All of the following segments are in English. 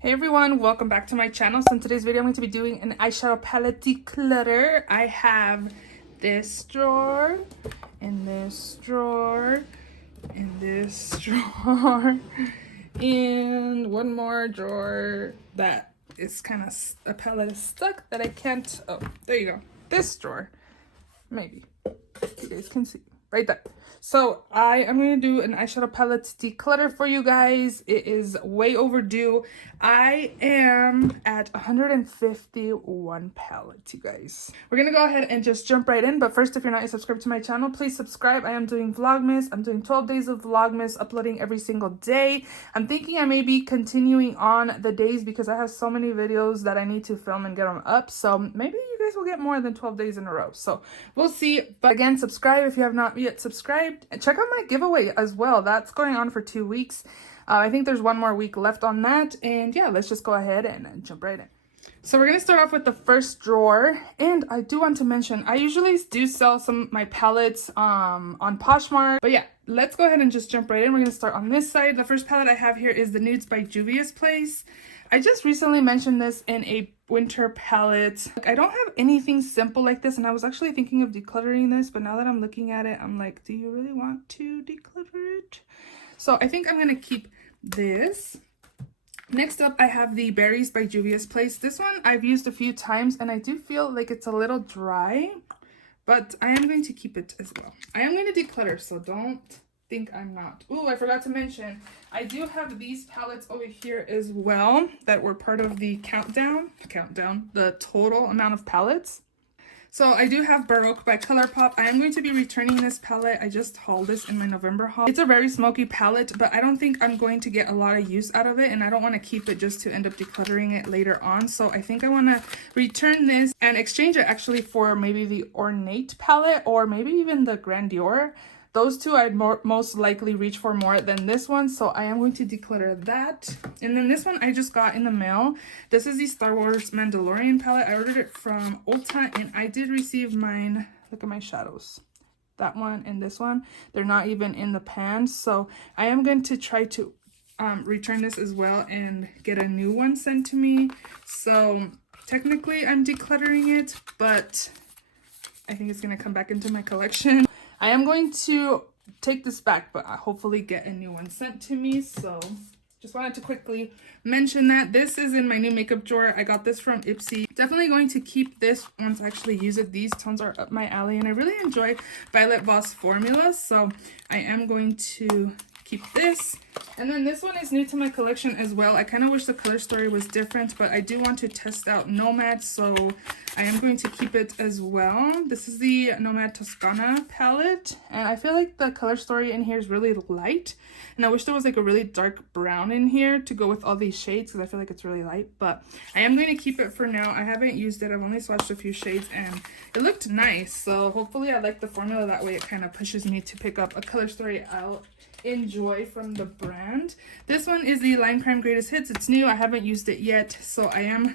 Hey everyone, welcome back to my channel. So in today's video, I'm going to be doing an eyeshadow palette declutter. I have this drawer, and this drawer, and this drawer, and one more drawer that is kind of, a palette is stuck that I can't, oh, there you go. This drawer, maybe, you guys can see, right there. So I am going to do an eyeshadow palette declutter for you guys. It is way overdue. I am at 151 palettes, you guys. We're going to go ahead and just jump right in. But first, if you're not subscribed to my channel, please subscribe. I am doing Vlogmas. I'm doing 12 days of Vlogmas, uploading every single day. I'm thinking I may be continuing on the days because I have so many videos that I need to film and get them up. So maybe you guys will get more than 12 days in a row. So we'll see. But again, subscribe if you have not yet subscribed. And check out my giveaway as well. That's going on for 2 weeks. I think there's one more week left on that. And yeah, let's just go ahead and jump right in. So we're going to start off with the first drawer. And I do want to mention, I usually do sell some of my palettes on Poshmark. But yeah, let's go ahead and just jump right in. We're going to start on this side. The first palette I have here is the Nudes by Juvia's Place. I just recently mentioned this in a winter palette. I don't have anything simple like this, and I was actually thinking of decluttering this, but now that I'm looking at it, I'm like, do you really want to declutter it? So I think I'm going to keep this. Next up, I have the Berries by Juvia's Place. This one I've used a few times, and I do feel like it's a little dry, but I am going to keep it as well. I am going to declutter, so don't think I'm not. Oh, I forgot to mention, I do have these palettes over here as well that were part of the countdown, the total amount of palettes. So I do have Baroque by ColourPop. I am going to be returning this palette. I just hauled this in my November haul. It's a very smoky palette, but I don't think I'm going to get a lot of use out of it, and I don't want to keep it just to end up decluttering it later on. So I think I want to return this and exchange it actually for maybe the Ornate palette or maybe even the Grandeur. Those two I'd most likely reach for more than this one, so I am going to declutter that. And then this one I just got in the mail. This is the Star Wars Mandalorian palette. I ordered it from Ulta, and I did receive mine. Look at my shadows. That one and this one. They're not even in the pan, so I am going to try to return this as well and get a new one sent to me. So technically I'm decluttering it, but I think it's going to come back into my collection. I am going to take this back, but I hopefully get a new one sent to me. So just wanted to quickly mention that. This is in my new makeup drawer. I got this from Ipsy. Definitely going to keep this once I actually use it. These tones are up my alley, and I really enjoy Violet Voss formulas. So I am going to keep this. And then this one is new to my collection as well. I kind of wish the color story was different, but I do want to test out Nomad, so I am going to keep it as well. This is the Nomad Toscana palette, and I feel like the color story in here is really light, and I wish there was like a really dark brown in here to go with all these shades because I feel like it's really light, but I am going to keep it for now. I haven't used it. I've only swatched a few shades, and it looked nice, so hopefully I like the formula. That way it kind of pushes me to pick up a color story I'll enjoy from the brand. This one is the Lime Crime Greatest Hits. It's new. I haven't used it yet, so I am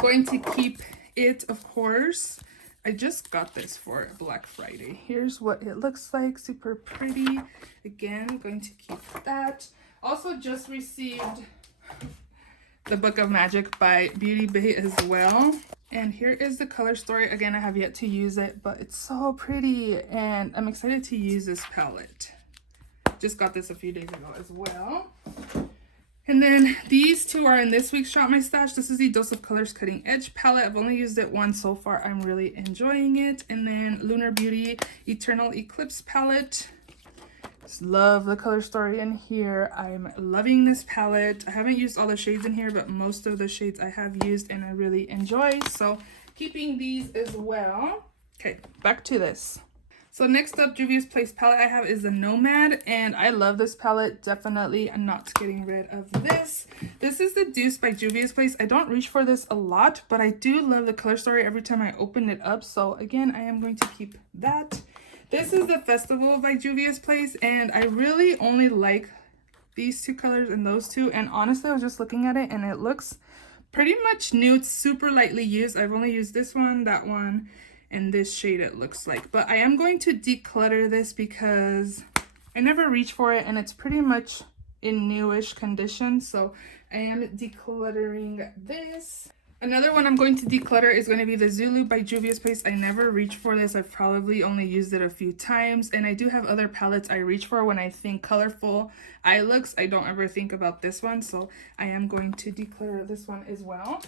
going to keep it, of course. I just got this for Black Friday. Here's what it looks like. Super pretty. Again, going to keep that. Also just received the Book of Magic by Beauty Bay as well. And here is the color story. Again, I have yet to use it, but it's so pretty, and I'm excited to use this palette. Just got this a few days ago as well. And then these two are in this week's Shop My Stash. This is the Dose of Colors Cutting Edge palette. I've only used it once so far. I'm really enjoying it. And then Lunar Beauty Eternal Eclipse palette. Just love the color story in here. I'm loving this palette. I haven't used all the shades in here, but most of the shades I have used and I really enjoy. So keeping these as well. Okay, back to this. So next up, Juvia's Place palette I have is the Nomad, and I love this palette. Definitely I'm not getting rid of this. This is the Deuce by Juvia's Place. I don't reach for this a lot, but I do love the color story every time I open it up. So again, I am going to keep that. This is the Festival by Juvia's Place, and I really only like these two colors and those two. And honestly, I was just looking at it, and it looks pretty much new. It's super lightly used. I've only used this one, that one, and this shade it looks like. But I am going to declutter this because I never reach for it, and it's pretty much in newish condition. So I am decluttering this. Another one I'm going to declutter is going to be the Zulu by Juvia's Place. I never reach for this. I've probably only used it a few times. And I do have other palettes I reach for when I think colorful eye looks. I don't ever think about this one. So I am going to declutter this one as well.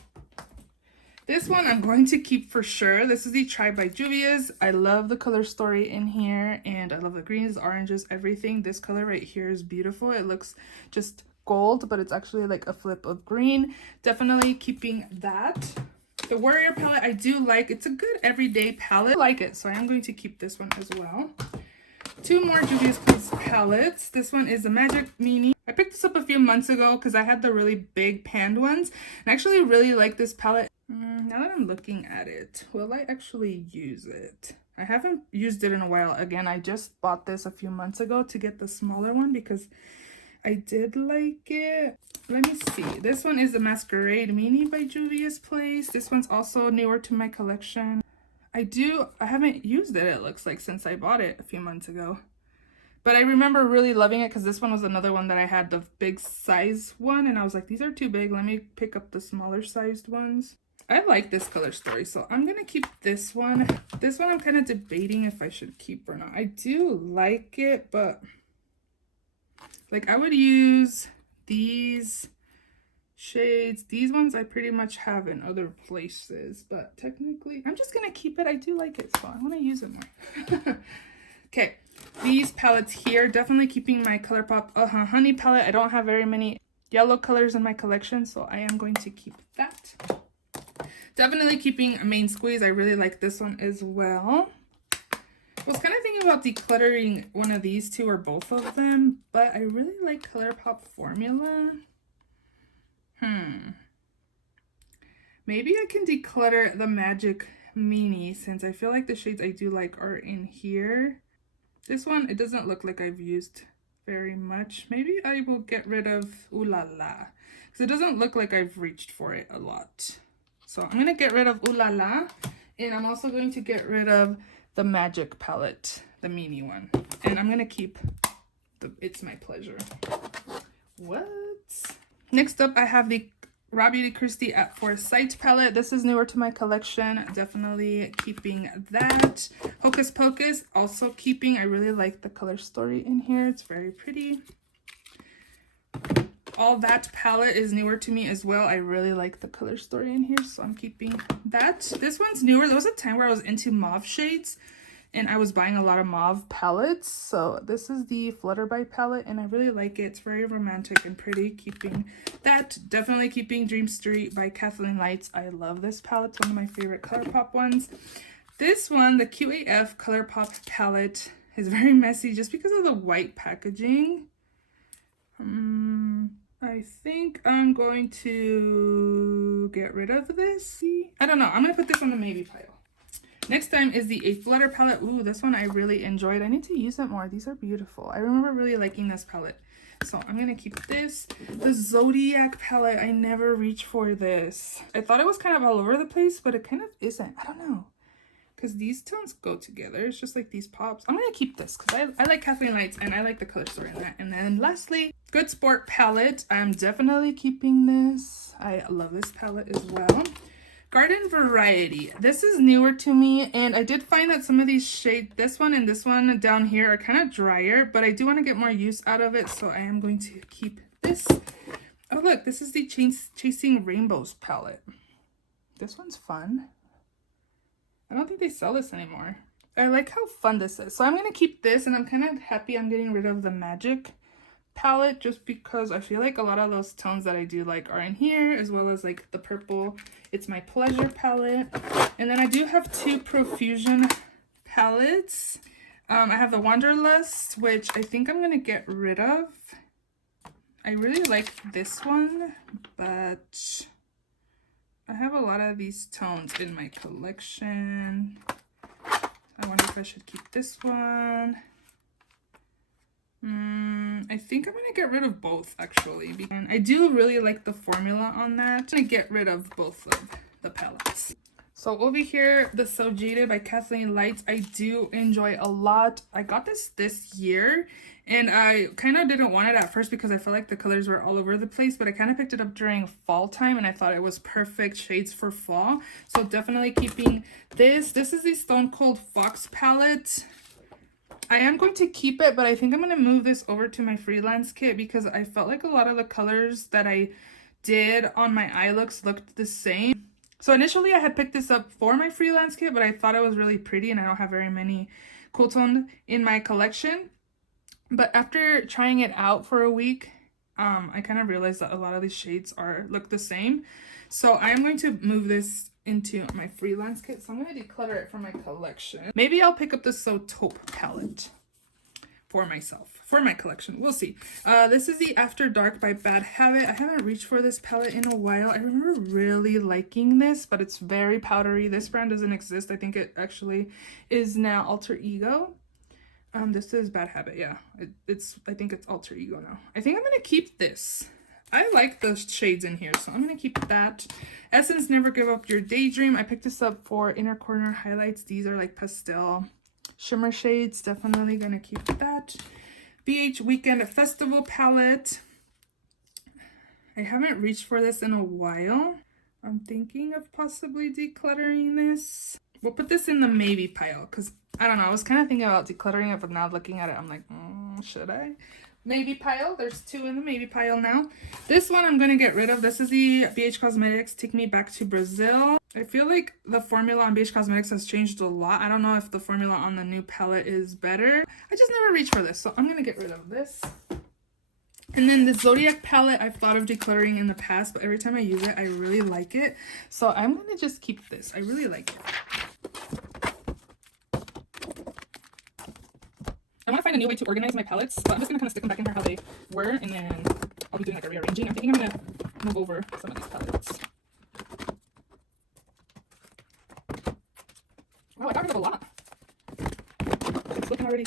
This one I'm going to keep for sure. This is the Try by Juvia's. I love the color story in here. And I love the greens, oranges, everything. This color right here is beautiful. It looks just gold, but it's actually like a flip of green. Definitely keeping that. The Warrior palette I do like. It's a good everyday palette. I like it, so I am going to keep this one as well. Two more Juvia's Place palettes. This one is the Magic Mini. I picked this up a few months ago because I had the really big panned ones, and I actually really like this palette. Now that I'm looking at it, will I actually use it? I haven't used it in a while. Again, I just bought this a few months ago to get the smaller one because I did like it. Let me see. This one is the Masquerade Mini by Juvia's Place. This one's also newer to my collection. I haven't used it, it looks like, since I bought it a few months ago. But I remember really loving it because this one was another one that I had the big size one. And I was like, these are too big. Let me pick up the smaller sized ones. I like this color story, so I'm going to keep this one. This one I'm kind of debating if I should keep or not. I do like it, but like I would use these shades. These ones I pretty much have in other places, but technically I'm just going to keep it. I do like it, so I want to use it more. Okay, these palettes here, definitely keeping my ColourPop Honey palette. I don't have very many yellow colors in my collection, so I am going to keep that. Definitely keeping Main Squeeze. I really like this one as well. I was kind of thinking about decluttering one of these two or both of them, but I really like ColourPop Formula. Maybe I can declutter the Magic Mini since I feel like the shades I do like are in here. This one, it doesn't look like I've used very much. Maybe I will get rid of Ooh La La because it doesn't look like I've reached for it a lot. So I'm going to get rid of Ooh La La, and I'm also going to get rid of the Magic palette, the mini one. And I'm going to keep the It's My Pleasure. What? Next up, I have the Raw Beauty Christie at Foresight palette. This is newer to my collection. Definitely keeping that. Hocus Pocus, also keeping. I really like the color story in here. It's very pretty. All That palette is newer to me as well. I really like the color story in here, so I'm keeping that. This one's newer. There was a time where I was into mauve shades, and I was buying a lot of mauve palettes. So this is the Flutterby palette, and I really like it. It's very romantic and pretty. Keeping that. Definitely keeping Dream Street by Kathleen Lights. I love this palette. It's one of my favorite ColourPop ones. This one, the QAF ColourPop palette, is very messy just because of the white packaging. I think I'm going to get rid of this. I don't know. I'm going to put this on the maybe pile. Next time is the A Flutter palette. Ooh, this one I really enjoyed. I need to use it more. These are beautiful. I remember really liking this palette. So I'm going to keep this. The Zodiac palette. I never reach for this. I thought it was kind of all over the place, but it kind of isn't. I don't know. Because these tones go together. It's just like these pops. I'm going to keep this because I like Kathleen Lights and I like the color story in that. And then lastly, Good Sport palette. I'm definitely keeping this. I love this palette as well. Garden Variety. This is newer to me, and I did find that some of these shades, this one and this one down here, are kind of drier, but I do want to get more use out of it, so I am going to keep this. Oh look, this is the Chasing Rainbows palette. This one's fun. I don't think they sell this anymore. I like how fun this is. So I'm going to keep this, and I'm kind of happy I'm getting rid of the Magic palette just because I feel like a lot of those tones that I do like are in here, as well as like the purple It's My Pleasure palette. And then I do have two Profusion palettes. I have the Wanderlust, which I think I'm going to get rid of. I really like this one, but I have a lot of these tones in my collection. I wonder if I should keep this one. I think I'm going to get rid of both, actually. And I do really like the formula on that. I'm going to get rid of both of the palettes. So over here, the So Jaded by Kathleen Lights, I do enjoy a lot. I got this year, and I kind of didn't want it at first because I felt like the colors were all over the place, but I kind of picked it up during fall time, and I thought it was perfect shades for fall. So definitely keeping this. This is the Stone Cold Fox palette. I am going to keep it, but I think I'm going to move this over to my freelance kit because I felt like a lot of the colors that I did on my eye looks looked the same. So initially I had picked this up for my freelance kit, but I thought it was really pretty and I don't have very many cool toned in my collection. But after trying it out for a week, I kind of realized that a lot of these shades look the same. So I'm going to move this into my freelance kit. So I'm going to declutter it from my collection. Maybe I'll pick up the So Taupe palette for myself, for my collection. We'll see. This is the After Dark by Bad Habit. I haven't reached for this palette in a while. I remember really liking this, but it's very powdery. This brand doesn't exist. I think it actually is now Alter Ego. This is Bad Habit. Yeah, I think it's Alter Ego now. I think I'm gonna keep this. I like the shades in here, so I'm gonna keep that. Essence Never Give Up Your Daydream. I picked this up for inner corner highlights. These are like pastel shimmer shades. Definitely gonna keep that. BH Weekend Festival palette. I haven't reached for this in a while. I'm thinking of possibly decluttering this. We'll put this in the maybe pile because I don't know. I was kind of thinking about decluttering it, but now looking at it, I'm like, should I? Maybe pile. There's 2 in the maybe pile now. This one I'm going to get rid of. This is the BH Cosmetics Take Me Back to Brazil. I feel like the formula on BH Cosmetics has changed a lot. I don't know if the formula on the new palette is better. I just never reached for this, so I'm going to get rid of this. And then the Zodiac palette, I've thought of decluttering in the past, but every time I use it, I really like it. So I'm going to just keep this. I really like it. I want to find a new way to organize my palettes, but I'm just going to kind of stick them back in here how they were, and then I'll be doing like a rearranging. I'm thinking I'm going to move over some of these palettes. Wow, I got rid of a lot. It's looking already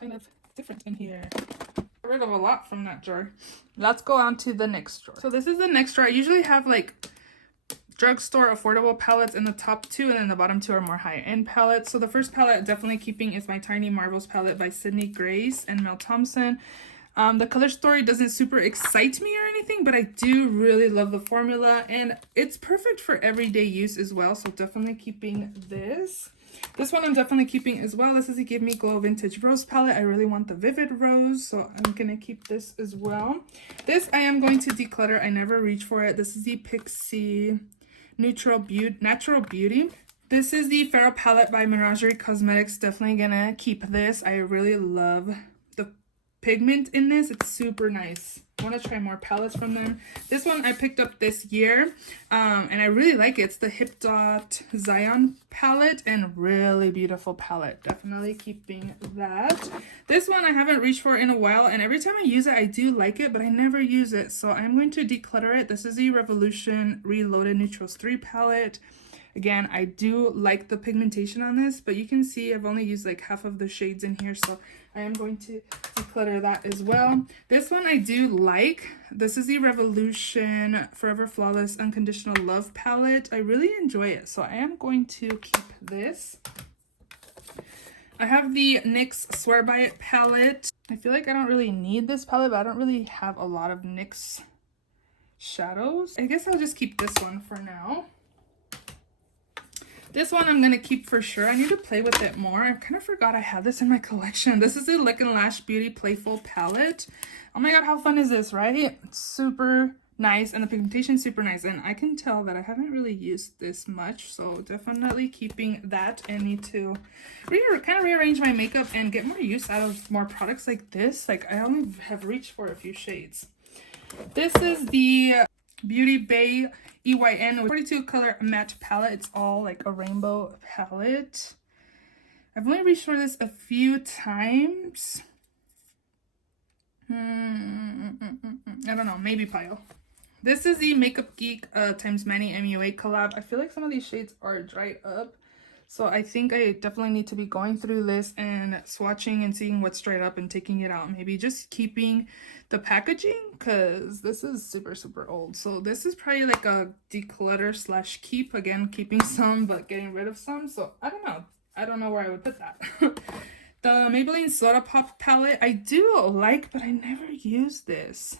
kind of different in here. Got rid of a lot from that drawer. Let's go on to the next drawer. So this is the next drawer. I usually have like drugstore affordable palettes in the top 2, and then the bottom 2 are more high-end palettes. So the first palette definitely keeping is my Tiny Marvels palette by Sydney Grace and Mel Thompson. The color story doesn't super excite me or anything, but I do really love the formula, and it's perfect for everyday use as well. So definitely keeping this. This one I'm definitely keeping as well. This is the Give Me Glow Vintage Rose palette. I really want the Vivid Rose, so I'm going to keep this as well. This I am going to declutter. I never reach for it. This is the Pixie Natural Beauty. This is the Farrow palette by Menagerie Cosmetics. Definitely gonna keep this. I really love the pigment in this. It's super nice. I want to try more palettes from them. This one I picked up this year, and I really like it. It's the Hip Dot Zion palette, and really beautiful palette. Definitely keeping that. This one I haven't reached for in a while, and every time I use it, I do like it, but I never use it. So I'm going to declutter it. This is the Revolution Reloaded Neutrals 3 palette. Again, I do like the pigmentation on this, but you can see I've only used like half of the shades in here, so I am going to declutter that as well. This one I do like. This is the Revolution Forever Flawless Unconditional Love palette. I really enjoy it, so I am going to keep this. I have the NYX Swear By It palette. I feel like I don't really need this palette, but I don't really have a lot of NYX shadows. I guess I'll just keep this one for now. This one I'm going to keep for sure. I need to play with it more. I kind of forgot I had this in my collection. This is the Lick and Lash Beauty Playful palette. Oh my god, how fun is this, right? It's super nice, and the pigmentation is super nice. And I can tell that I haven't really used this much, so definitely keeping that, and need to kind of rearrange my makeup and get more use out of more products like this. Like, I only have reached for a few shades. This is the Beauty Bay EYN 42 color matte palette. It's all like a rainbow palette. I've only reached for this a few times. I don't know, maybe pile. This is the Makeup Geek times Manny MUA collab. I feel like some of these shades are dried up, So I think I definitely need to be going through this and swatching and seeing what's straight up and taking it out. Maybe just keeping the packaging, because this is super, super old. So this is probably like a declutter slash keep. Again, keeping some, but getting rid of some. So I don't know. I don't know where I would put that. The Maybelline Soda Pop palette, I do like, but I never use this.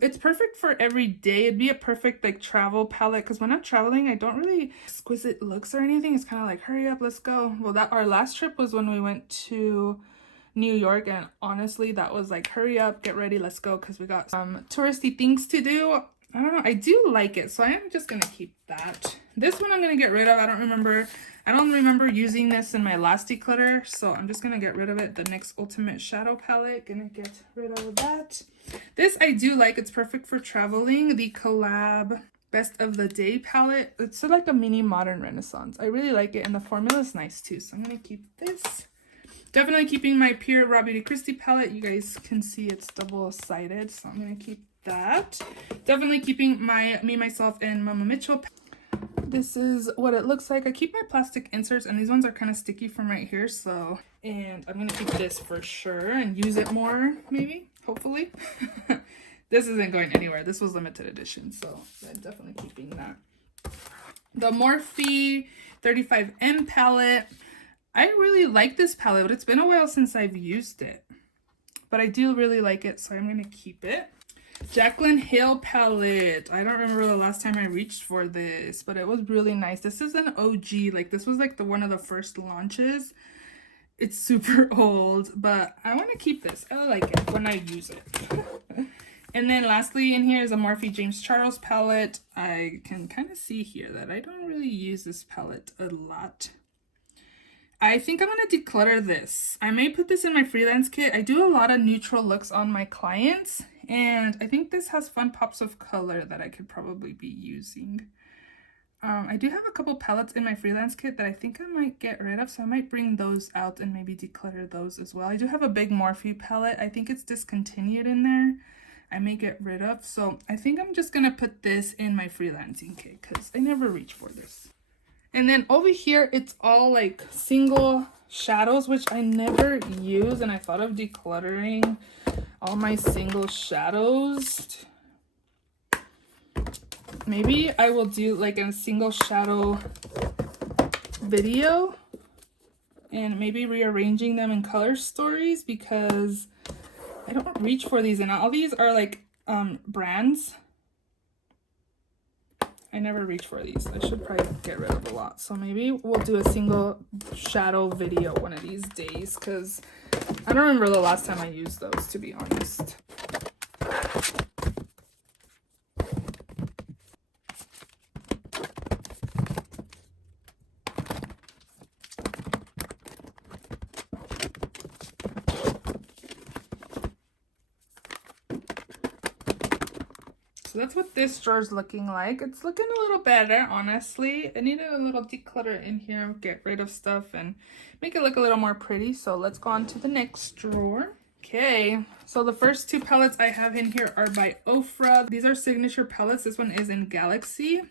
It's perfect for every day. It'd be a perfect like travel palette, because when I'm traveling I don't really exquisite looks or anything. It's kind of like hurry up, let's go. Well, that our last trip was when we went to New York, and honestly that was like hurry up, get ready, let's go, because we got some touristy things to do. I don't know, I do like it, so I am just gonna keep that. This one I'm gonna get rid of. I don't remember using this in my last declutter, so I'm just gonna get rid of it. The NYX Ultimate Shadow Palette, gonna get rid of that. This I do like, it's perfect for traveling. The Collab Best of the Day palette, it's like a mini modern renaissance. I really like it, and the formula is nice too, so I'm gonna keep this. Definitely keeping my Pure Raw Beauty Christie palette. You guys can see it's double-sided, so I'm gonna keep that. Definitely keeping my Me, Myself, and Mama Mitchell palette. This is what it looks like. I keep my plastic inserts, and these ones are kind of sticky from right here, so, and I'm gonna keep this for sure and use it more, maybe, hopefully. This isn't going anywhere. This was limited edition, so I'm definitely keeping that. The Morphe 35M palette. I really like this palette, but it's been a while since I've used it, but I do really like it, so I'm gonna keep it. Jaclyn Hill palette. I don't remember the last time I reached for this, but it was really nice. This is an OG. Like, this was like one of the first launches. It's super old, but I want to keep this. I like it when I use it. And then lastly in here is a Morphe James Charles palette. I can kind of see here that I don't really use this palette a lot. I think I'm going to declutter this. I may put this in my freelance kit. I do a lot of neutral looks on my clients, and I think this has fun pops of color that I could probably be using. I do have a couple palettes in my freelance kit that I think I might get rid of, so I might bring those out and maybe declutter those as well. I do have a big Morphe palette. I think it's discontinued in there. I may get rid of, so I think I'm just going to put this in my freelancing kit because I never reach for this. And then over here, it's all like single shadows, which I never use. And I thought of decluttering all my single shadows. Maybe I will do like a single shadow video and maybe rearranging them in color stories, because I don't reach for these. And all these are like brands. I never reach for these. I should probably get rid of a lot. So maybe we'll do a single shadow video one of these days, because I don't remember the last time I used those, to be honest. So that's what this drawer's looking like. It's looking a little better, honestly. I needed a little declutter in here, get rid of stuff and make it look a little more pretty. So let's go on to the next drawer. Okay, so the first two palettes I have in here are by Ofra. These are signature palettes. This one is in Galaxy.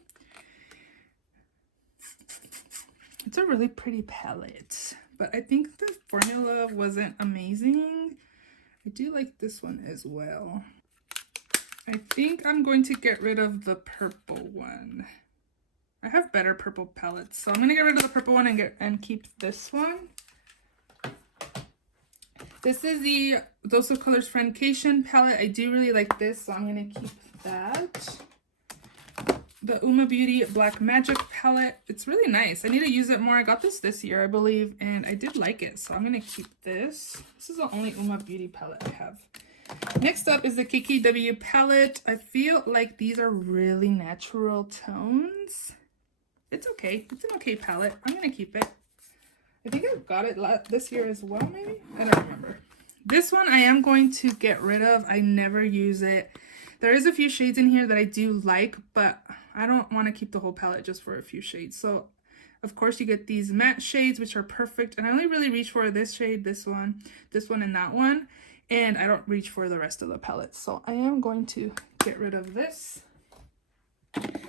It's a really pretty palette, but I think the formula wasn't amazing. I do like this one as well. I think I'm going to get rid of the purple one. I have better purple palettes, so I'm going to get rid of the purple one and keep this one. This is the Dose of Colors Francation palette. I do really like this, so I'm going to keep that. The Uma Beauty Black Magic palette. It's really nice. I need to use it more. I got this year, I believe, and I did like it, so I'm going to keep this. This is the only Uma Beauty palette I have. Next up is the KKW palette. I feel like these are really natural tones. It's okay. It's an okay palette. I'm going to keep it. I think I got it this year as well, maybe? I don't remember. This one I am going to get rid of. I never use it. There is a few shades in here that I do like, but I don't want to keep the whole palette just for a few shades. So, of course, you get these matte shades, which are perfect. And I only really reach for this shade, this one, and that one. And I don't reach for the rest of the palette. So I am going to get rid of this.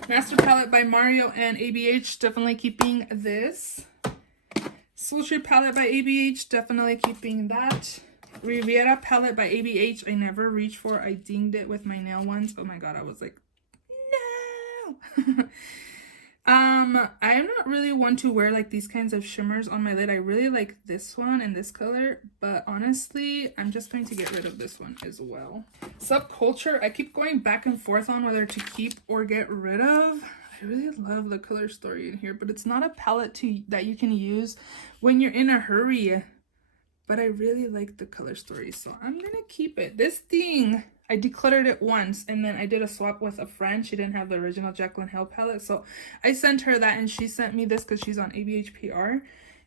Master Palette by Mario and ABH, definitely keeping this. Sultry Palette by ABH, definitely keeping that. Riviera Palette by ABH, I never reached for. I dinged it with my nail ones. Oh my god, I was like, no! I'm not really one to wear like these kinds of shimmers on my lid. I really like this one and this color, but honestly, I'm just going to get rid of this one as well. Subculture, I keep going back and forth on whether to keep or get rid of. I really love the color story in here, but it's not a palette that you can use when you're in a hurry. But I really like the color story, so I'm gonna keep it. This thing, I decluttered it once, and then I did a swap with a friend. She didn't have the original Jaclyn Hill palette, so I sent her that, and she sent me this because she's on ABHPR.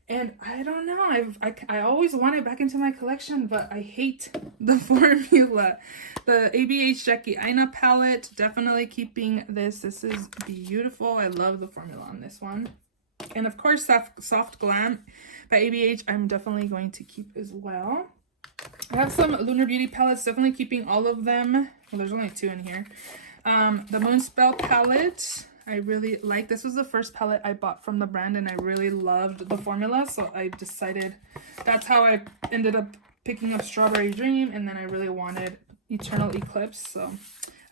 And I don't know, I always want it back into my collection, but I hate the formula. The ABH Jackie Aina palette, definitely keeping this. This is beautiful. I love the formula on this one. And of course, Soft Glam by ABH, I'm definitely going to keep as well. I have some Lunar Beauty palettes, definitely keeping all of them. Well, there's only 2 in here. The Moonspell palette, I really like. This was the first palette I bought from the brand, and I really loved the formula, so I decided that's how I ended up picking up Strawberry Dream, and then I really wanted Eternal Eclipse, so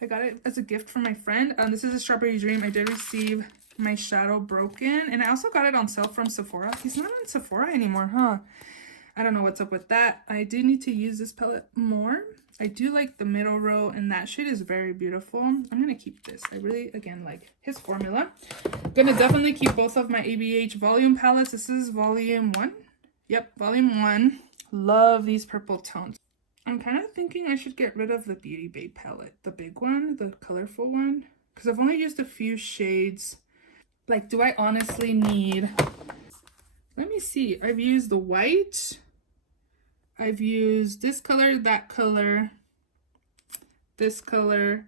I got it as a gift from my friend. This is a Strawberry Dream. I did receive my shadow broken, and I also got it on sale from Sephora. He's not on Sephora anymore, huh? I don't know what's up with that. I do need to use this palette more. I do like the middle row, and that shade is very beautiful. I'm gonna keep this. I really, again, like his formula. Gonna definitely keep both of my ABH volume palettes. This is volume 1. Yep, volume 1. Love these purple tones. I'm kind of thinking I should get rid of the Beauty Babe palette, the big one, the colorful one, because I've only used a few shades. Like, do I honestly need... Let me see. I've used the white. I've used this color, this color,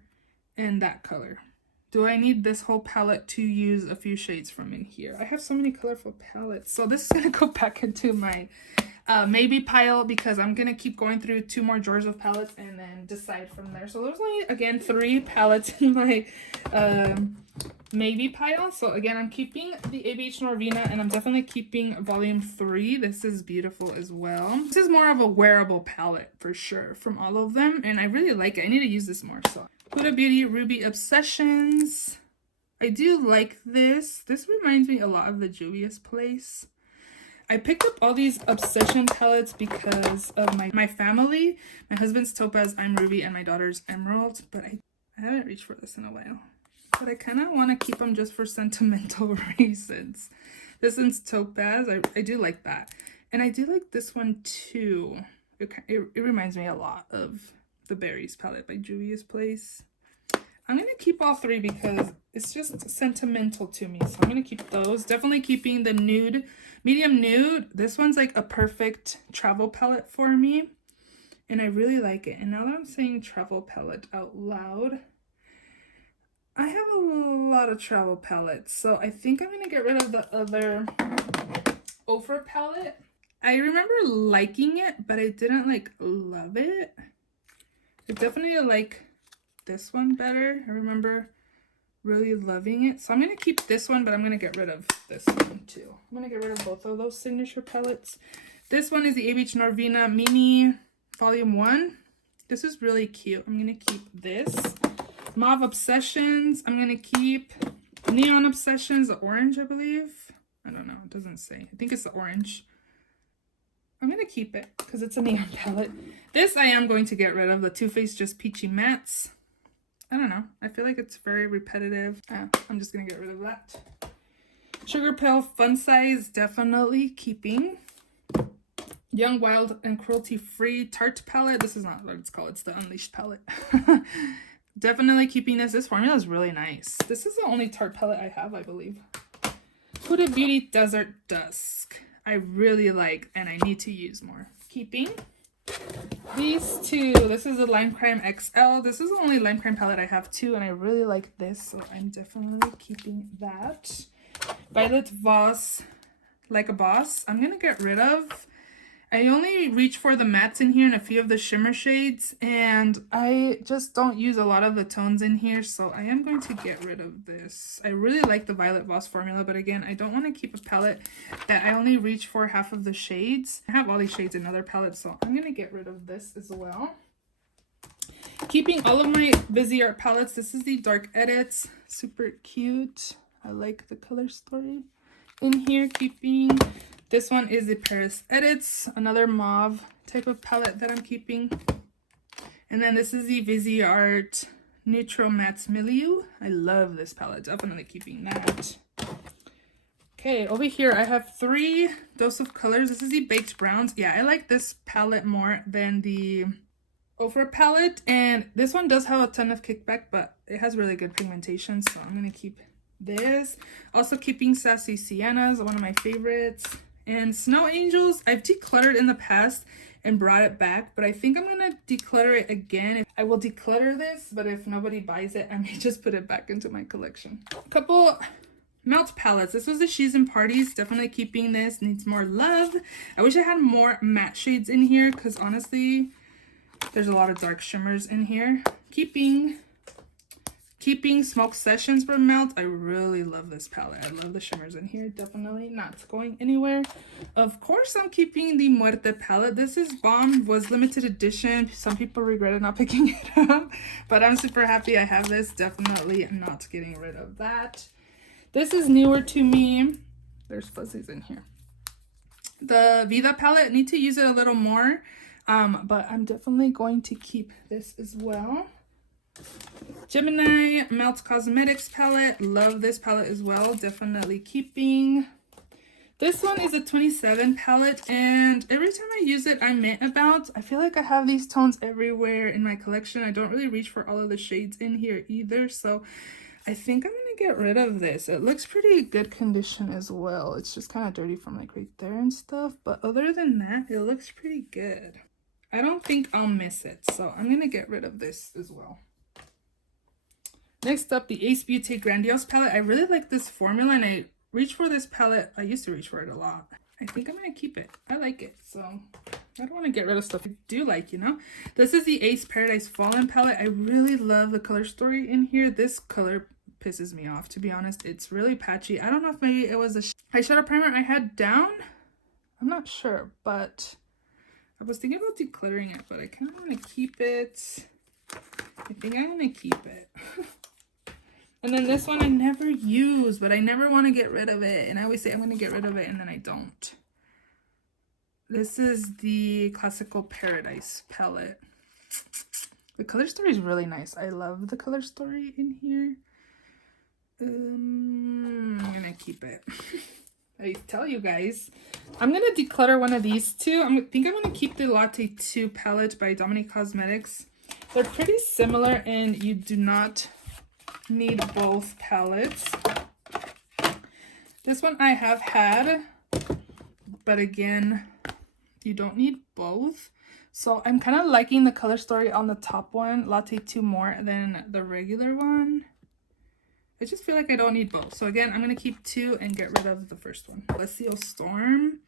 and that color. Do I need this whole palette to use a few shades from in here? I have so many colorful palettes. So this is going to go back into my maybe pile, because I'm going to keep going through 2 more drawers of palettes and then decide from there. So there's only, again, 3 palettes in my maybe pile. So again, I'm keeping the ABH Norvina, and I'm definitely keeping volume 3. This is beautiful as well. This is more of a wearable palette for sure from all of them, and I really like it. I need to use this more. So Huda Beauty Ruby Obsessions. I do like this. This reminds me a lot of the Juvia's Place. I picked up all these Obsession palettes because of my family. My husband's Topaz, I'm Ruby, and my daughter's Emerald. But I haven't reached for this in a while. But I kind of want to keep them just for sentimental reasons. This one's Topaz. I do like that. And I do like this one too. It reminds me a lot of the Berries palette by Juvia's Place. I'm going to keep all 3 because it's just sentimental to me. So I'm going to keep those. Definitely keeping the nude, medium nude. This one's like a perfect travel palette for me. And I really like it. And now that I'm saying travel palette out loud, I have a lot of travel palettes. So I think I'm going to get rid of the other Ofra palette. I remember liking it, but I didn't like love it. I definitely like this one better. I remember really loving it. So I'm going to keep this one, but I'm going to get rid of this one too. I'm going to get rid of both of those signature palettes. This one is the ABH Norvina Mini Volume 1. This is really cute. I'm going to keep this. Mauve Obsessions. I'm going to keep Neon Obsessions, the orange, I believe. I don't know. It doesn't say. I think it's the orange. I'm going to keep it because it's a neon palette. This I am going to get rid of, the Too Faced Just Peachy Mattes. I don't know. I feel like it's very repetitive. I'm just going to get rid of that. Sugar Pill Fun Size, definitely keeping. Young, Wild, and Cruelty Free Tarte palette. This is not what it's called. It's the Unleashed palette. Definitely keeping this. This formula is really nice. This is the only Tarte palette I have, I believe. Huda Beauty Desert Dusk. I really like, and I need to use more. Keeping these 2. This is the Lime Crime XL. This is the only Lime Crime palette I have too, and I really like this, so I'm definitely keeping that. Violet Voss Like a Boss. I'm gonna get rid of. I only reach for the mattes in here and a few of the shimmer shades, and I just don't use a lot of the tones in here, so I am going to get rid of this. I really like the Violet Voss formula, but again, I don't want to keep a palette that I only reach for half of the shades. I have all these shades in other palettes, so I'm going to get rid of this as well. Keeping all of my Busy Art palettes, this is the Dark Edits. Super cute. I like the color story in here. Keeping... This one is the Paris Edits, another mauve type of palette that I'm keeping. And then this is the Busy Art Neutral Mattes Milieu. I love this palette, definitely keeping that. Okay, over here I have 3 Dose of Colors. This is the Baked Browns. Yeah, I like this palette more than the Ofra palette. And this one does have a ton of kickback, but it has really good pigmentation, so I'm going to keep this. Also keeping Sassy Siennas, one of my favorites. And Snow Angels, I've decluttered in the past and brought it back, but I think I'm going to declutter it again. I will declutter this, but if nobody buys it, I may just put it back into my collection. A couple melt palettes. This was the She's and Parties. Definitely keeping this. Needs more love. I wish I had more matte shades in here because honestly, there's a lot of dark shimmers in here. Keeping Smoke Sessions from Melt. I really love this palette. I love the shimmers in here. Definitely not going anywhere. Of course, I'm keeping the Muerte palette. This is bomb. Was limited edition. Some people regretted not picking it up, but I'm super happy I have this. Definitely not getting rid of that. This is newer to me. There's fuzzies in here. The Vida palette. Need to use it a little more, but I'm definitely going to keep this as well. Gemini Melt Cosmetics palette. Love this palette as well. Definitely keeping. This one is a 27 palette, and every time I use it, I mint about. I feel like I have these tones everywhere in my collection. I don't really reach for all of the shades in here either, so I think I'm going to get rid of this. It looks pretty good condition as well. It's just kind of dirty from like right there and stuff, but other than that, it looks pretty good. I don't think I'll miss it, so I'm going to get rid of this as well. Next up, the Ace Beauty Grandiose palette. I really like this formula, and I reach for this palette. I used to reach for it a lot. I think I'm going to keep it. I like it, so I don't want to get rid of stuff I do like, you know. This is the Ace Paradise Fallen palette. I really love the color story in here. This color pisses me off, to be honest. It's really patchy. I don't know if maybe it was a eyeshadow primer I had down. I'm not sure, but I was thinking about decluttering it, but I kind of want to keep it. I think I'm going to keep it. And then this one I never use, but I never want to get rid of it. And I always say I'm going to get rid of it, and then I don't. This is the Classical Paradise palette. The color story is really nice. I love the color story in here. I'm going to keep it. I tell you guys. I'm going to declutter one of these two. I think I'm going to keep the Latte 2 palette by Dominique Cosmetics. They're pretty similar, and you do not need both palettes. This one I have had, but again, you don't need both. So I'm kind of liking the color story on the top one, Latte 2, more than the regular one. I just feel like I don't need both. So again, I'm going to keep 2 and get rid of the first one. Celestial Storm.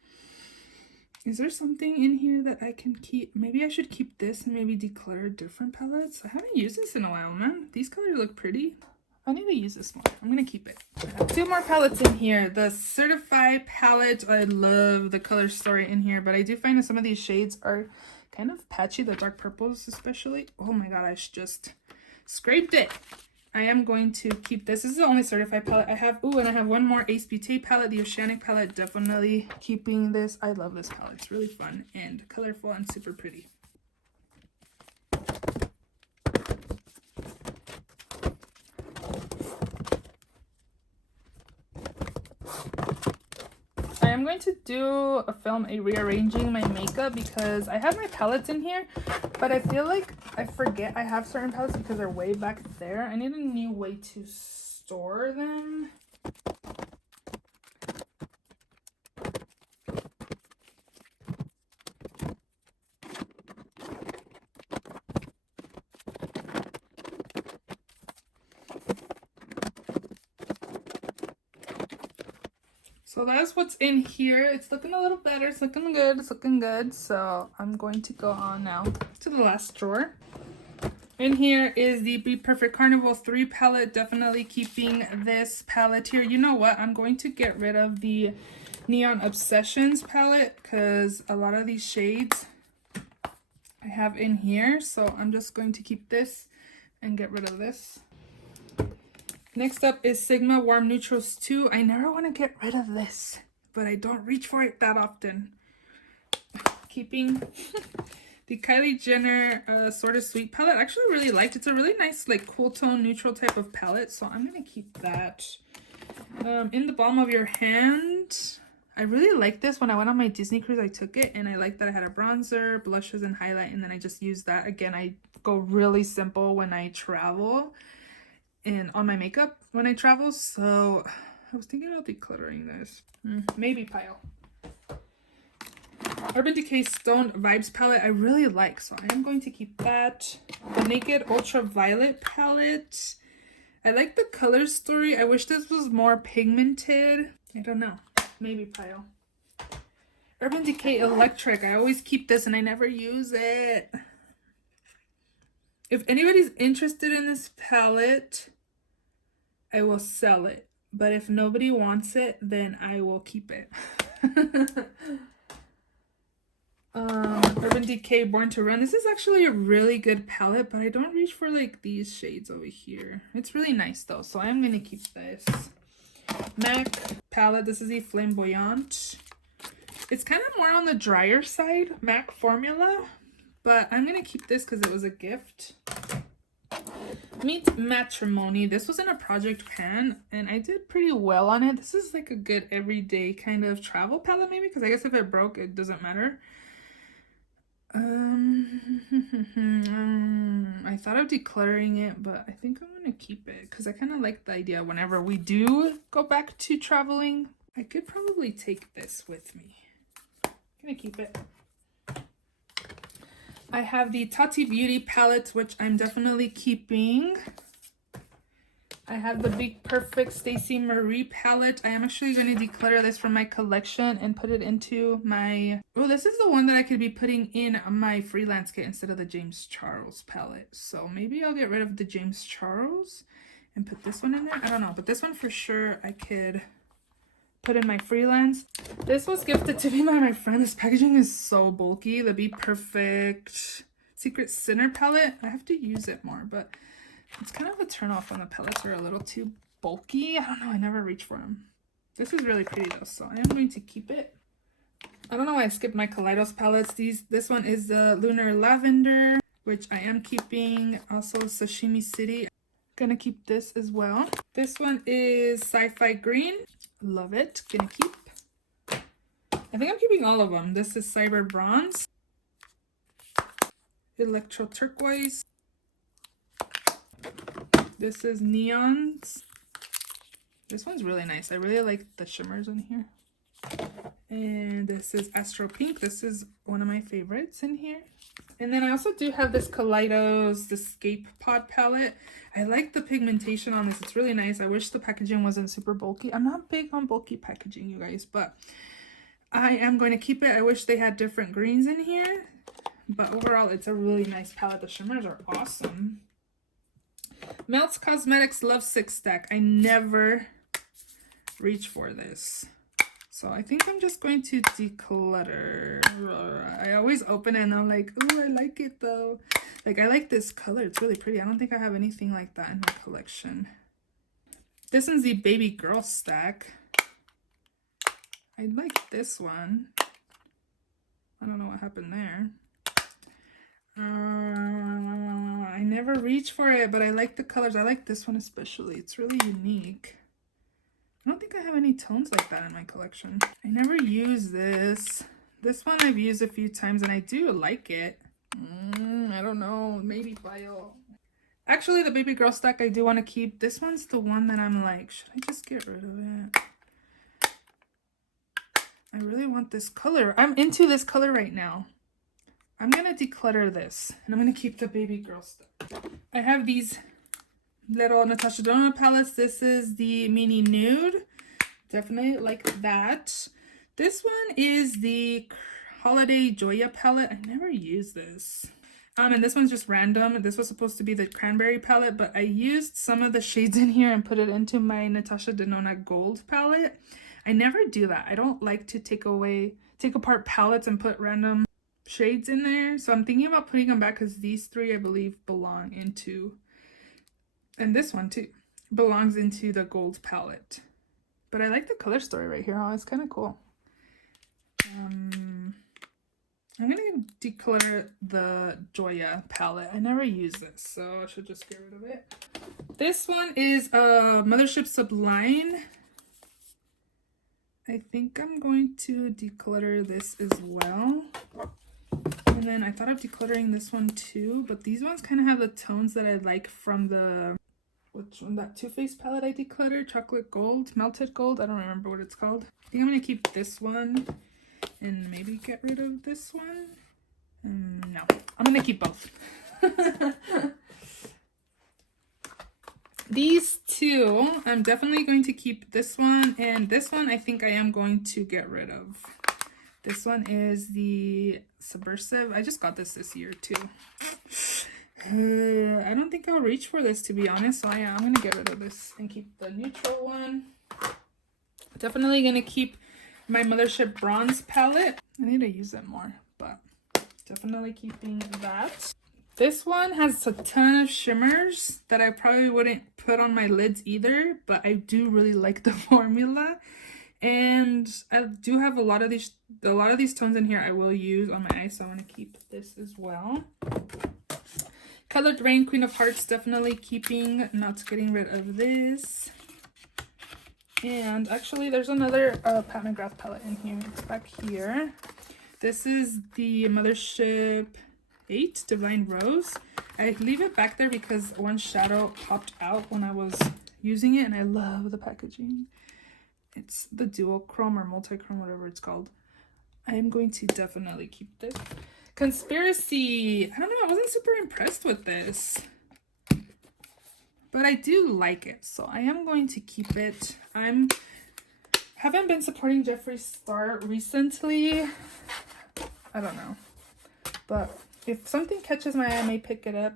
Is there something in here that I can keep? Maybe I should keep this and maybe declutter different palettes. I haven't used this in a while, man. These colors look pretty. I need to use this one. I'm going to keep it. I have 2 more palettes in here. The Certified palette. I love the color story in here, but I do find that some of these shades are kind of patchy. The dark purples especially. Oh my god, I just scraped it. I am going to keep this. This is the only Certified palette I have. Ooh, and I have one more Ace Beauty palette, the Oceanic palette. Definitely keeping this. I love this palette. It's really fun and colorful and super pretty. I am going to do a rearranging my makeup because I have my palettes in here, but I feel like I forget I have certain palettes because they're way back there. I need a new way to store them. So that's what's in here. It's looking a little better. It's looking good. It's looking good. So I'm going to go on now to the last drawer. In here is the Be Perfect Carnival 3 palette. Definitely keeping this palette here. You know what? I'm going to get rid of the Neon Obsessions palette because a lot of these shades I have in here. So I'm just going to keep this and get rid of this. Next up is Sigma Warm Neutrals 2. I never want to get rid of this, but I don't reach for it that often. Keeping the Kylie Jenner Sort of Sweet palette. I actually really liked it. It's a really nice, like, cool tone, neutral type of palette, so I'm going to keep that. In the Palm of Your Hand, I really like this. When I went on my Disney cruise, I took it, and I liked that I had a bronzer, blushes, and highlight, and then I just used that. Again, I go really simple when I travel and on my makeup when I travel, so I was thinking about decluttering this. Maybe pile. Urban Decay Stoned Vibes palette I really like, so I am going to keep that. The Naked Ultraviolet palette. I like the color story. I wish this was more pigmented. I don't know. Maybe pile. Urban Decay Electric. I always keep this and I never use it. If anybody's interested in this palette, I will sell it. But if nobody wants it, then I will keep it. Urban Decay Born to Run. This is actually a really good palette, but I don't reach for like these shades over here. It's really nice though, so I'm gonna keep this. MAC palette. This is the Flamboyant. It's kind of more on the drier side, MAC formula, but I'm gonna keep this because it was a gift. Meet Matrimony. This was in a project pan and I did pretty well on it. This is like a good everyday kind of travel palette maybe, because I guess if it broke it doesn't matter. I thought of decluttering it, but I think I'm gonna keep it because I kind of like the idea whenever we do go back to traveling. I could probably take this with me. I'm gonna keep it. I have the Tati Beauty palette, which I'm definitely keeping. I have the Big Perfect Stacey Marie palette. I am actually going to declutter this from my collection and put it into my... Oh, this is the one that I could be putting in my freelance kit instead of the James Charles palette. So maybe I'll get rid of the James Charles and put this one in there. I don't know, but this one for sure I could put in my freelance. This was gifted to me by my friend. This packaging is so bulky. The Be Perfect Secret Sinner palette. I have to use it more, but it's kind of a turn off when the palettes are a little too bulky. I don't know. I never reach for them. This is really pretty though, so I am going to keep it. I don't know why I skipped my Kaleidos palettes. This one is the Lunar Lavender, which I am keeping. Also Sashimi City. Gonna keep this as well. This one is Sci-Fi Green. Love it. Gonna keep. I think I'm keeping all of them. This is Cyber Bronze. Electro Turquoise. This is Neons. This one's really nice. I really like the shimmers in here. And this is Astro Pink. This is one of my favorites in here. And then I also do have this Kaleidos Escape Pod palette. I like the pigmentation on this. It's really nice. I wish the packaging wasn't super bulky. I'm not big on bulky packaging, you guys, but I am going to keep it. I wish they had different greens in here. But overall, it's a really nice palette. The shimmers are awesome. Melts Cosmetics Love Six Stack. I never reach for this. So I think I'm just going to declutter. I always open it and I'm like, oh, I like it though. Like, I like this color. It's really pretty. I don't think I have anything like that in my collection. This one's the Baby Girl Stack. I like this one. I don't know what happened there. I never reach for it, but I like the colors. I like this one especially. It's really unique. I don't think I have any tones like that in my collection. I never use this. This one I've used a few times and I do like it. I don't know. Maybe bio. Actually, the Baby Girl Stack I do want to keep. This one's the one that I'm like, should I just get rid of it? I really want this color. I'm into this color right now. I'm going to declutter this and I'm going to keep the Baby Girl Stack. I have these little Natasha Denona palettes. This is the Mini Nude. Definitely like that. This one is the Holiday Joya palette. I never use this. And this one's just random. This was supposed to be the cranberry palette, but I used some of the shades in here and put it into my Natasha Denona Gold palette. I never do that. I don't like to take apart palettes and put random shades in there. So I'm thinking about putting them back because these three, I believe, belong into, and this one too, belongs into the gold palette. But I like the color story right here. Oh, it's kind of cool. I'm going to declutter the Joya palette. I never use this, so I should just get rid of it. This one is Mothership Sublime. I think I'm going to declutter this as well. And then I thought of decluttering this one too, but these ones kind of have the tones that I like from the, which one, that Too Faced palette I decluttered, Chocolate Gold, Melted Gold, I don't remember what it's called. I think I'm going to keep this one and maybe get rid of this one. No, I'm going to keep both. These two, I'm definitely going to keep this one, and this one I think I am going to get rid of. This one is the Subversive. I just got this year too. I don't think I'll reach for this, to be honest, so yeah, I'm going to get rid of this and keep the neutral one. Definitely going to keep my Mothership Bronze palette. I need to use it more, but definitely keeping that. This one has a ton of shimmers that I probably wouldn't put on my lids either, but I do really like the formula. And I do have a lot of these tones in here I will use on my eyes, so I want to keep this as well. Colored Rain, Queen of Hearts, definitely keeping, not getting rid of this. And actually there's another Pat McGrath palette in here. It's back here. This is the Mothership 8 Divine Rose. I leave it back there because one shadow popped out when I was using it, and I love the packaging. It's the dual chrome or multi-chrome, whatever it's called. I am going to definitely keep this. Conspiracy. I don't know, I wasn't super impressed with this, but I do like it, so I am going to keep it. Haven't been supporting Jeffree Star recently. I don't know, but if something catches my eye, I may pick it up.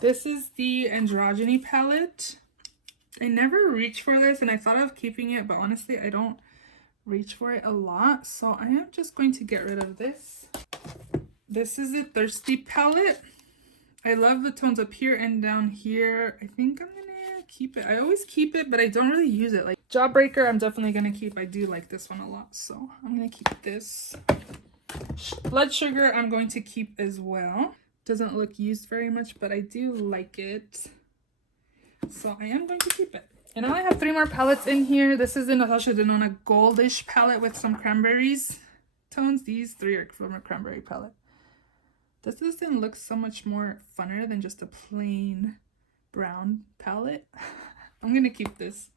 This is the Androgyny palette. I never reach for this, and I thought of keeping it, but honestly, I don't reach for it a lot, so I am just going to get rid of this. This is the Thirsty palette. I love the tones up here and down here. I think I'm gonna keep it. I always keep it, but I don't really use it. Like Jawbreaker, I'm definitely gonna keep. I do like this one a lot, so I'm gonna keep this. Blood Sugar, I'm going to keep as well. Doesn't look used very much, but I do like it, so I am going to keep it. And I only have 3 more palettes in here. This is the Natasha Denona Goldish palette with some cranberries tones. These 3 are from a cranberry palette. This doesn't look so much more funner than just a plain brown palette. I'm gonna keep this.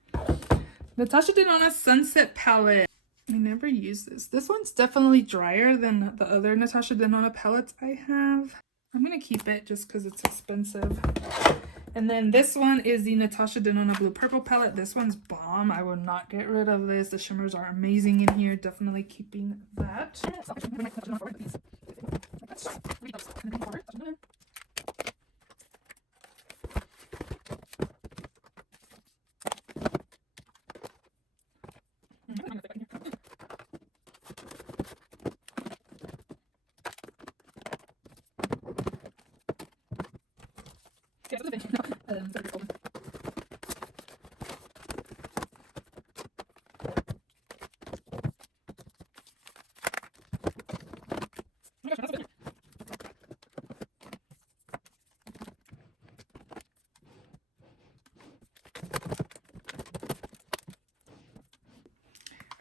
Natasha Denona Sunset palette. I never use this. This one's definitely drier than the other Natasha Denona palettes I have. I'm gonna keep it just because it's expensive. And then this one is the Natasha Denona Blue Purple palette. This one's bomb. I will not get rid of this. The shimmers are amazing in here. Definitely keeping that.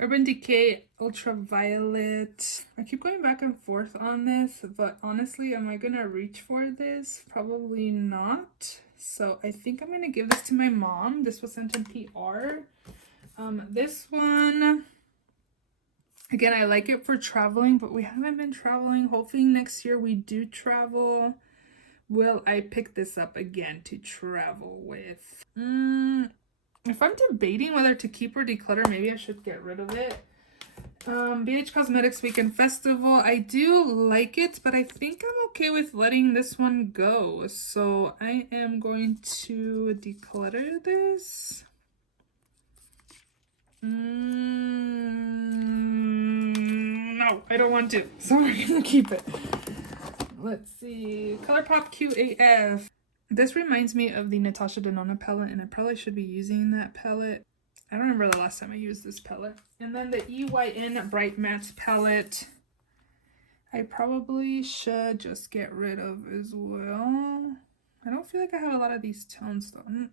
Urban Decay Ultraviolet. I keep going back and forth on this, but honestly, am I gonna reach for this? Probably not. So I think I'm gonna give this to my mom. This was sent in PR. This one, again, I like it for traveling, but we haven't been traveling. Hopefully next year we do travel. Will I pick this up again to travel with? if I'm debating whether to keep or declutter, maybe I should get rid of it. BH Cosmetics Weekend Festival. I do like it, but I think I'm okay with letting this one go. So I am going to declutter this. No, I don't want to. So we're gonna keep it. Let's see. ColourPop QAF. This reminds me of the Natasha Denona palette, and I probably should be using that palette. I don't remember the last time I used this palette. And then the EYN Bright Matte palette, I probably should just get rid of as well. I don't feel like I have a lot of these tones though. I'm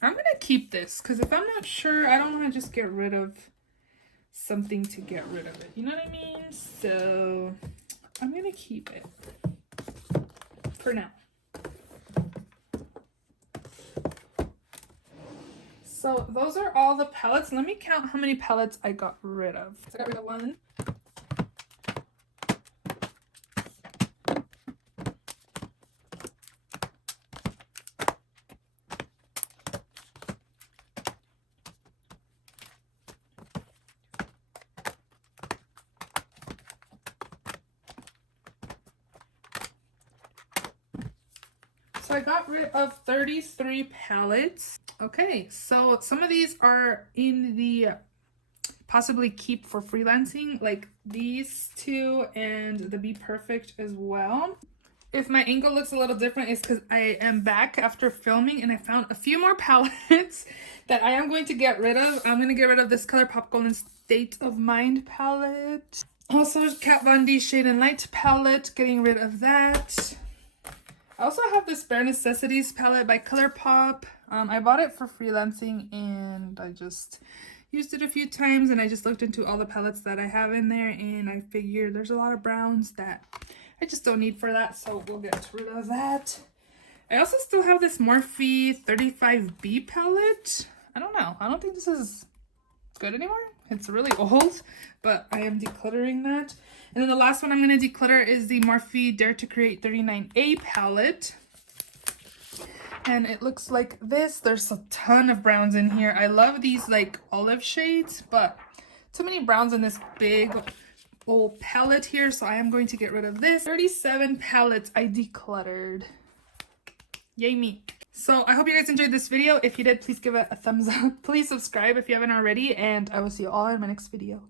gonna keep this because if I'm not sure, I don't want to just get rid of something to get rid of it. You know what I mean? So I'm gonna keep it for now. So those are all the palettes. Let me count how many palettes I got rid of. So I got rid of 1. So I got rid of 33 palettes. Okay, so some of these are in the possibly keep for freelancing, like these two and the Be Perfect as well. If my angle looks a little different, it's because I am back after filming and I found a few more palettes that I am going to get rid of. I'm going to get rid of this ColourPop Golden State of Mind palette. Also, Kat Von D Shade and Light palette, getting rid of that. I also have this Bare Necessities palette by ColourPop. I bought it for freelancing and I just used it a few times, and I just looked into all the palettes that I have in there and I figured there's a lot of browns that I just don't need for that, so we'll get rid of that. I also still have this Morphe 35B palette. I don't know. I don't think this is good anymore. It's really old, but I am decluttering that. And then the last one I'm going to declutter is the Morphe Dare to Create 39A palette. And it looks like this. There's a ton of browns in here. I love these like olive shades, but too many browns in this big old palette here. So I am going to get rid of this. 37 palettes I decluttered. Yay me. So I hope you guys enjoyed this video. If you did, please give it a thumbs up. Please subscribe if you haven't already. And I will see you all in my next video.